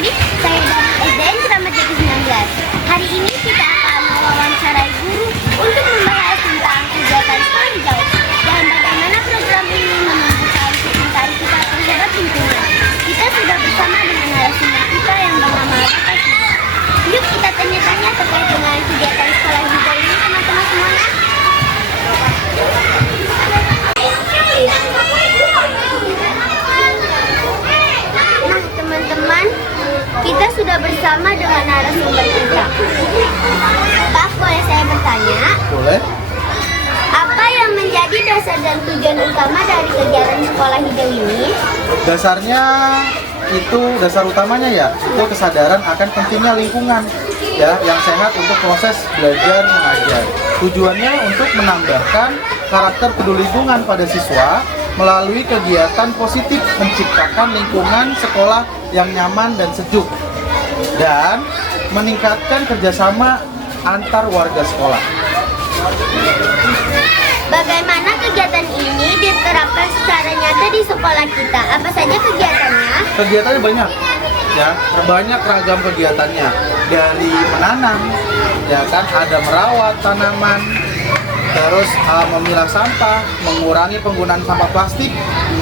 Jupri, saya dari SDN Kramat Jati 19. Hari ini kita akan mewawancarai guru untuk membahas tentang kegiatan sekolah hijau dan bagaimana program ini menunjukkan kecintaan kita terhadap lingkungan. Kita sudah bersama dengan narasumber kita yang bernama Bapak Sidi. Yuk kita tanya-tanya terkait dengan kegiatan sekolah hijau ini, teman-teman semuanya. Nah teman-teman, kita sudah bersama dengan narasumber kita. Pak, boleh saya bertanya? Boleh. Apa yang menjadi dasar dan tujuan utama dari kegiatan sekolah hijau ini? Dasar utamanya ya, itu kesadaran akan pentingnya lingkungan ya yang sehat untuk proses belajar mengajar. Tujuannya untuk menambahkan karakter peduli lingkungan pada siswa melalui kegiatan positif menciptakan lingkungan sekolah yang nyaman dan sejuk dan meningkatkan kerjasama antar warga sekolah. Bagaimana kegiatan ini diterapkan secara nyata di sekolah kita? Apa saja kegiatannya? Kegiatannya banyak ya, banyak ragam kegiatannya, dari menanam ya kan, ada merawat tanaman, terus memilah sampah, mengurangi penggunaan sampah plastik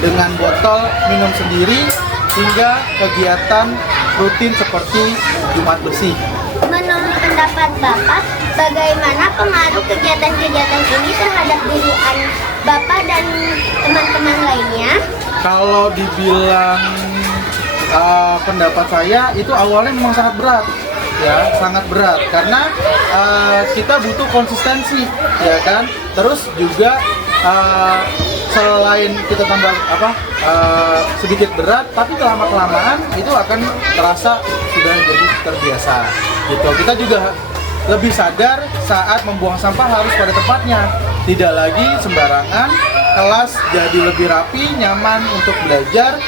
dengan botol minum sendiri, hingga kegiatan rutin seperti Jumat bersih. Menurut pendapat Bapak, bagaimana pengaruh kegiatan-kegiatan ini terhadap diri Bapak dan teman-teman lainnya? Kalau dibilang pendapat saya, itu awalnya memang sangat berat ya, sangat berat karena kita butuh konsistensi ya kan, terus juga selain kita tambah sedikit berat, tapi kelamaan itu akan terasa sudah jadi terbiasa gitu. Kita juga lebih sadar saat membuang sampah harus pada tempatnya, tidak lagi sembarangan. Kelas jadi lebih rapi, nyaman untuk belajar,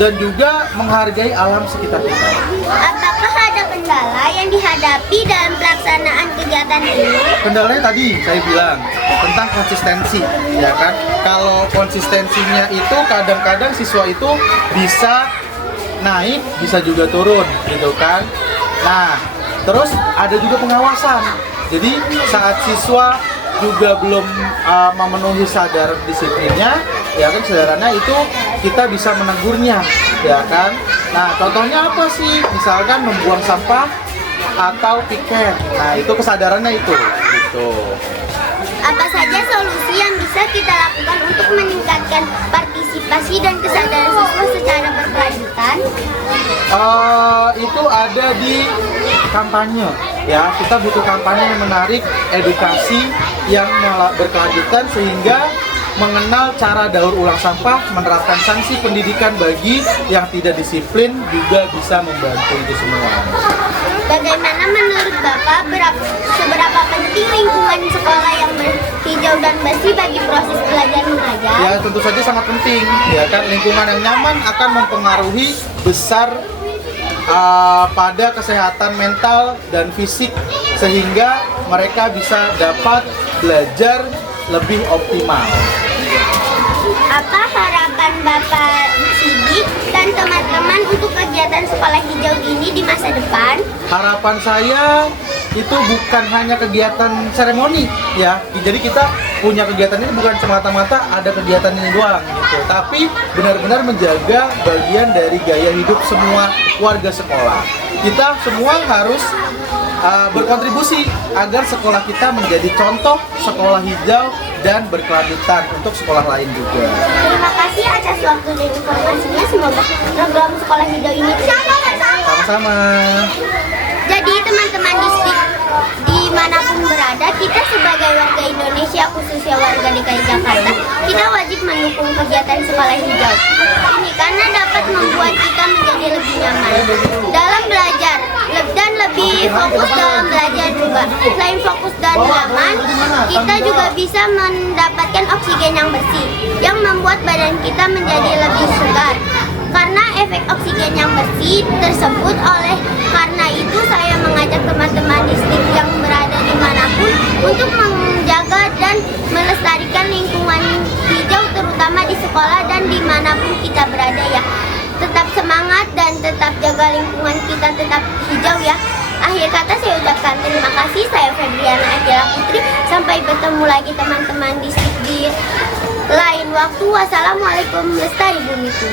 dan juga menghargai alam sekitar kita. Apakah ada kendala yang dihadapi dalam pelaksanaan kegiatan ini? Kendalanya tadi saya bilang tentang konsistensi, ya kan? Kalau konsistensinya itu kadang-kadang siswa itu bisa naik, bisa juga turun, gitu kan? Nah, terus ada juga pengawasan. Jadi saat siswa juga belum memenuhi sadar disiplinnya, ya kan, kesadarannya itu kita bisa menegurnya, ya kan. Nah, contohnya apa sih? Misalkan membuang sampah atau piket. Nah, itu kesadarannya itu, gitu. Apa saja solusi yang bisa kita lakukan untuk meningkatkan partisipasi dan kesadaran siswa secara berkelanjutan? Itu ada di kampanye, ya. Kita butuh kampanye yang menarik, edukasi yang berkelanjutan sehingga mengenal cara daur ulang sampah, menerapkan sanksi pendidikan bagi yang tidak disiplin juga bisa membantu itu semua. Bagaimana menurut Bapak seberapa penting lingkungan sekolah yang hijau dan bersih bagi proses belajar mengajar? Ya, tentu saja sangat penting, ya kan. Lingkungan yang nyaman akan mempengaruhi besar pada kesehatan mental dan fisik sehingga mereka bisa dapat belajar lebih optimal. Apa harapan Bapak Sidi dan teman-teman untuk kegiatan sekolah hijau ini di masa depan? Harapan saya itu bukan hanya kegiatan seremoni ya. Jadi kita punya kegiatan ini bukan semata-mata ada kegiatan ini doang gitu, tapi benar-benar menjaga bagian dari gaya hidup semua warga sekolah. Kita semua harus berkontribusi agar sekolah kita menjadi contoh sekolah hijau dan berkelanjutan untuk sekolah lain juga. Terima kasih atas waktu dan informasinya. Semoga program sekolah hijau ini Sama-sama. Jadi teman-teman distrik dimanapun berada, kita sebagai warga Indonesia, khususnya warga DKI Jakarta, kita wajib mendukung kegiatan sekolah hijau ini karena dapat membuat kita menjadi lebih nyaman dalam belajar dan lebih fokus dalam belajar juga. Selain fokus dan nyaman, kita juga bisa mendapatkan oksigen yang bersih yang membuat badan kita menjadi lebih segar. Karena efek oksigen yang bersih tersebut, karena itu saya mengajak teman-teman distrik yang berada dimanapun untuk menjaga dan melestarikan lingkungan hijau terutama di sekolah dan dimanapun kita berada ya. tetap semangat dan tetap jaga lingkungan kita tetap hijau ya. Akhir kata saya ucapkan terima kasih. Saya Febriana Adela Putri. Sampai bertemu lagi teman-teman di lain waktu. Wassalamualaikum, lestari bumiku.